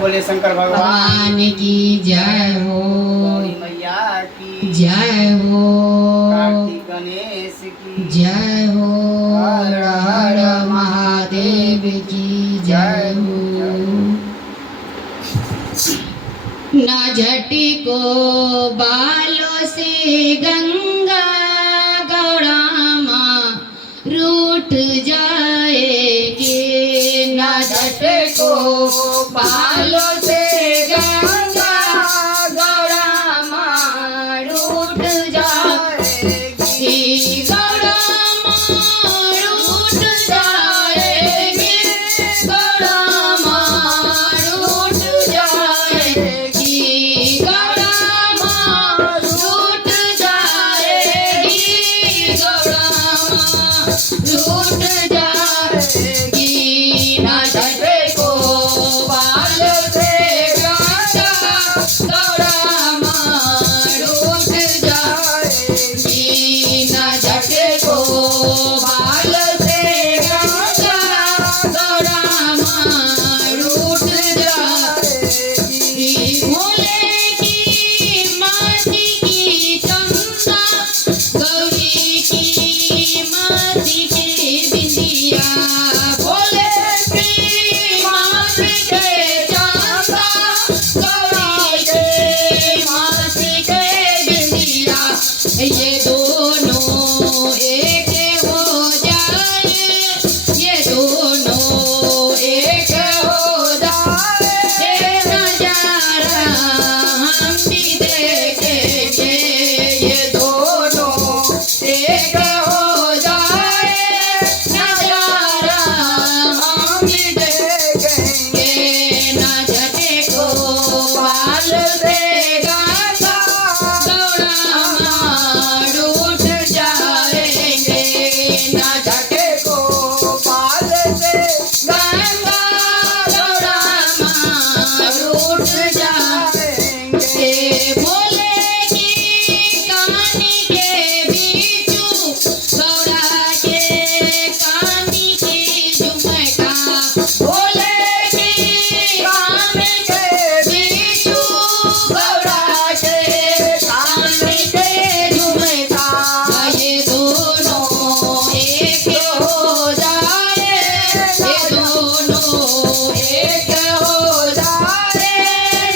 बोले शंकर भगवान की जय हो, गौरी मैया की जय हो, कार्तिक गणेश की जय हो, हर हर महादेव की जय हो। न झटी को बालों से गंगा गौरामा रूठ जाएगी, न झटे को बालों से गंगा गौरामा रूठ जाएगी, गौरामा रूठ जाएगी, गौरामा रूठ जाएगी, गौरामा रूठ जाएगी, गौरामा रूठ जाएगी, न झटे को बाल से गंगा गौरामा रूठ जाएगी, न झटे को बाल से गंगा गौरामा रूठ जाएगी, भोले की माटी की चंदा गौरी की माटी की बिंदिया, भोले की माटी के चंदा गौरी के माटी के बिंदिया, ये दोनों एक हो जाए, ये दोनों एक हो जाए, नजारा हम भी देखेंगे, ये दोनों एक हो जाए, नजारा हम भी देखेंगे, न झटे को बाल से गंगा गौरामा रूठ जाएंगे, न झटे को बाल से गंगा गौरामा रूठ जाएंगे, भोले की कानी के बीचू गौरा के कानी की झुमका, भोले की कानी के बीचू गौरा के कानी के झुमका, ये दोनों एक हो जाए, ये दोनों एक हो जाए,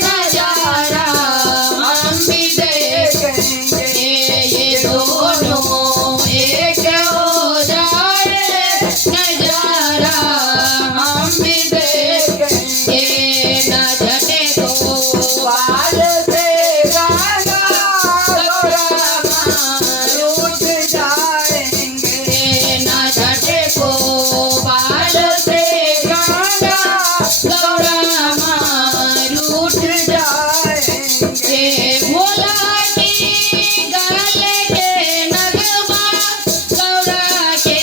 नजारा हम भी देखेंगे, ये दोनों एक हो जाए, नजारा हम भी देखेंगे, न झटे को बाल से गंगा गौरामा रूठ जाएंगे, न झटे को बाल से गंगा गौरामा रूठ जाएंगे, भोला की गले के नगमा गौरा के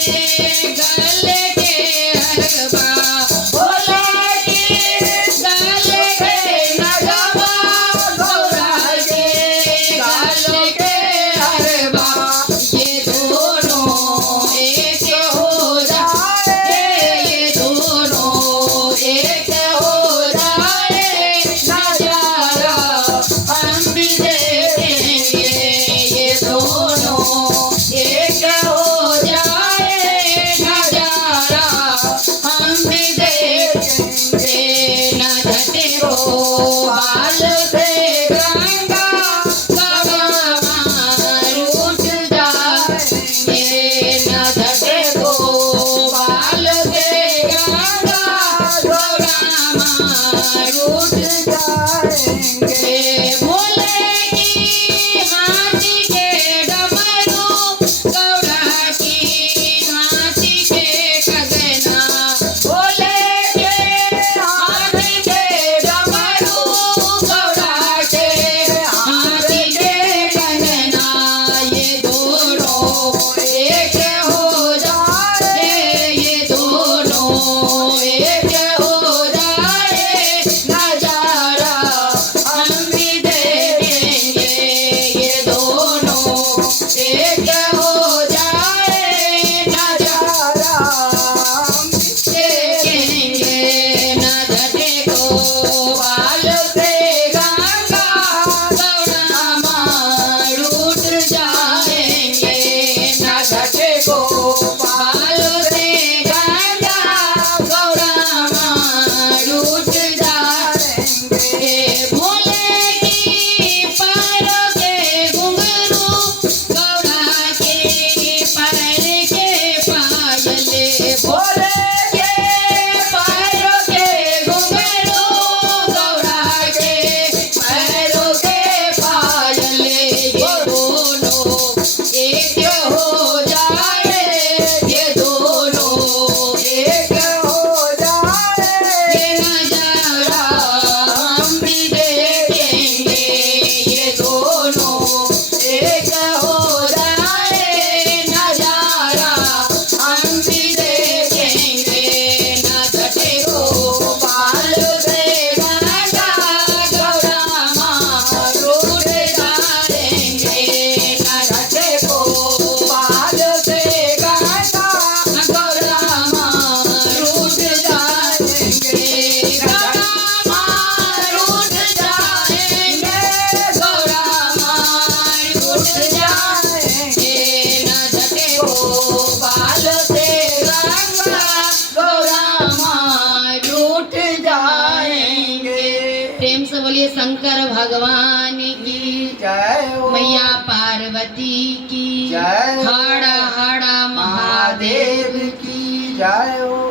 गले के हरबा, भोला की गले के नगमा गौरा के गले के हरबा, ये दोनों एक हो जाए, ये दोनों एक हो जाए, नजारा हम भी देखेंगे, ये दोनों एक हो जाए, नजारा हम भी देखेंगे, न झटे को बाल से गंगा गौरामा रूठ जाएंगे, न झटे को बाल से गंगा गौरामा रूठ जाएंगे, भोले की हाथी के डमरू गौरा की हाथी के खगना, भोले के हाथी के डमरू गौरा के हाथी के खगना, ये दोनों एक हो जाए, ये दोनों एक हो जाए, नजारा गोपाल से गंगा गौरा माँ रूठ जाएंगे। न घटे गोपाल से गंगा गौरा माँ रूठ जाएंगे। भोले की पैरों के घुंघरू गौरा के पैर के पायले। भोले के पैरों के घुंघरू गौरा के पैरों के पायले। ये दोनों एक हो जाए, ये दोनों एक हो जाए। ये नजारा हम भी देखेंगे, ये दोनों एक हो जाए। नजारा हम भी देखेंगे। न घटे गोपाल से गंगा गौरा माँ रूठ जाएंगे। न घटे गोपाल से गंगा गौरा माँ रूठ जाएंगे। गौरा माँ रूठ जाएंगे, गौरा माँ रूठ जाएंगे। न घटे गोपाल से गंगा गौरा माँ रूठ जाएंगे। प्रेम से बोलिए शंकर भगवान की जय हो मैया पार्वती की जय हो। हर हर महादेव महादेव की जय हो।